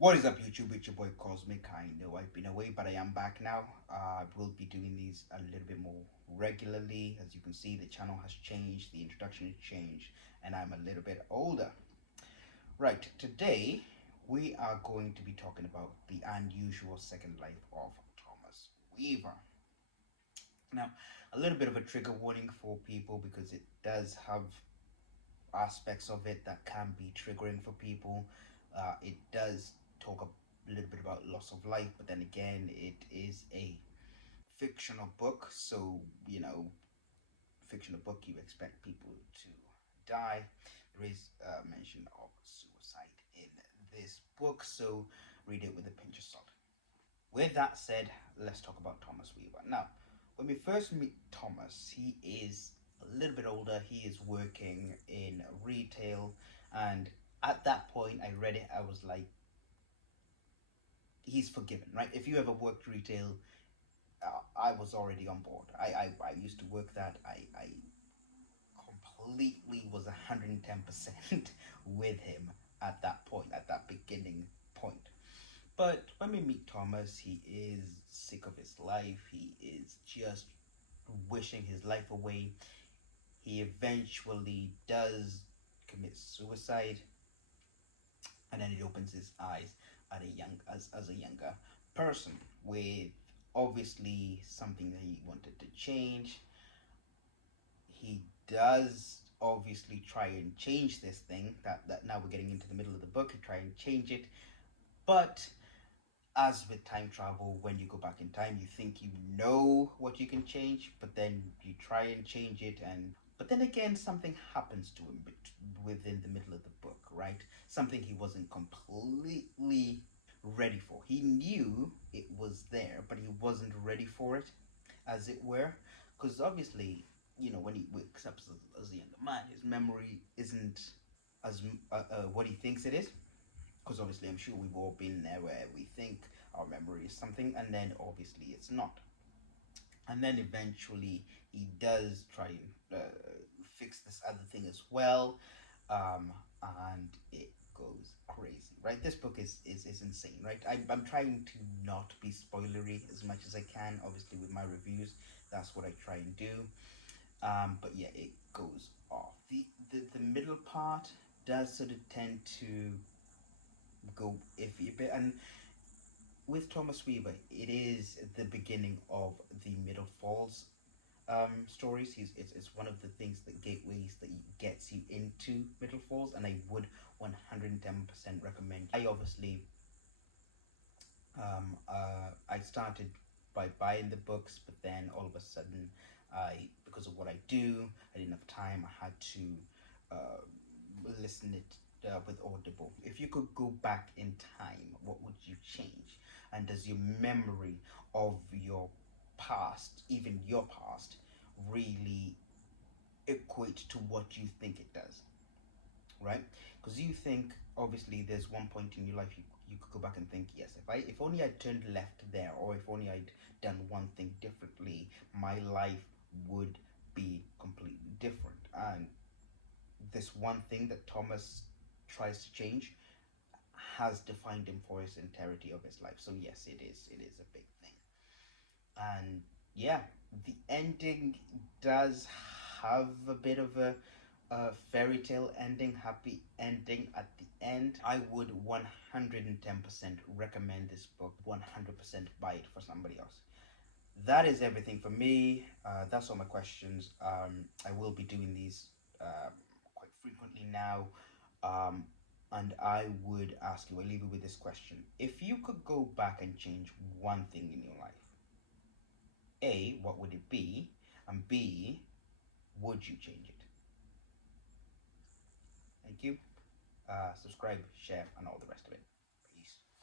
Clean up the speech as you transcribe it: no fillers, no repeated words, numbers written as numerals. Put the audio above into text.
What is up, YouTube? It's your boy Cosmic. I know I've been away, but I am back now. I will be doing these a little bit more regularly. As you can see, the channel has changed, the introduction has changed, and I'm a little bit older. Right, today we are going to be talking about the unusual second life of Thomas Weaver. Now, a little bit of a trigger warning for people because it does have aspects of it that can be triggering for people. It does talk a little bit about loss of life, but then again, it is a fictional book, so fictional book, you expect people to die. There is a mention of suicide in this book, so read it with a pinch of salt. With that said, let's talk about Thomas Weaver. Now, when we first meet Thomas, he is a little bit older. He is working in retail, and at that point I read it, I was like, he's forgiven, right? If you ever worked retail, I was already on board. I used to work that. I completely was 110% with him at that point, at that beginning point. But when we meet Thomas, he is sick of his life. He is just wishing his life away. He eventually does commit suicide, and then he opens his eyes at as a younger person with obviously something that he wanted to change. He does obviously try and change this thing that now we're getting into the middle of the book and try and change it, but as with time travel, when you go back in time, you think you know what you can change, but then you try and change it, and but then again, something happens to him within the middle of the book, right? Something he wasn't completely ready for. He knew it was there, but he wasn't ready for it, as it were, because obviously, when he wakes up as a younger man, his memory isn't as what he thinks it is, because obviously I'm sure we've all been there where we think our memory is something and then obviously it's not. And then eventually he does try and fix this other thing as well, and it goes crazy, right? This book is insane, right? I'm trying to not be spoilery as much as I can. Obviously with my reviews, that's what I try and do. But yeah, it goes off. The middle part does sort of tend to go iffy a bit, and with Thomas Weaver, it is the beginning of the Middle Falls stories. It's one of the things that gateways that gets you into Middle Falls, and I would 110% recommend. I obviously I started by buying the books, but then all of a sudden, because of what I do, I didn't have time. I had to listen it with Audible. If you could go back in time, what would you change? And does your memory of your past, even your past, really equate to what you think it does? Right? Because you think, obviously there's one point in your life you could go back and think, yes, if only I'd turned left there, or if only I'd done one thing differently, my life would be completely different. And this one thing that Thomas tries to change has defined him for his entirety of his life. So yes, it is a big thing. And yeah, the ending does have a bit of a fairy tale ending, happy ending at the end. I would 110% recommend this book, 100% buy it for somebody else. That is everything for me. That's all my questions. I will be doing these quite frequently now. And I would ask you, I leave you with this question. If you could go back and change one thing in your life, A, what would it be? And B, would you change it? Thank you. Subscribe, share, and all the rest of it.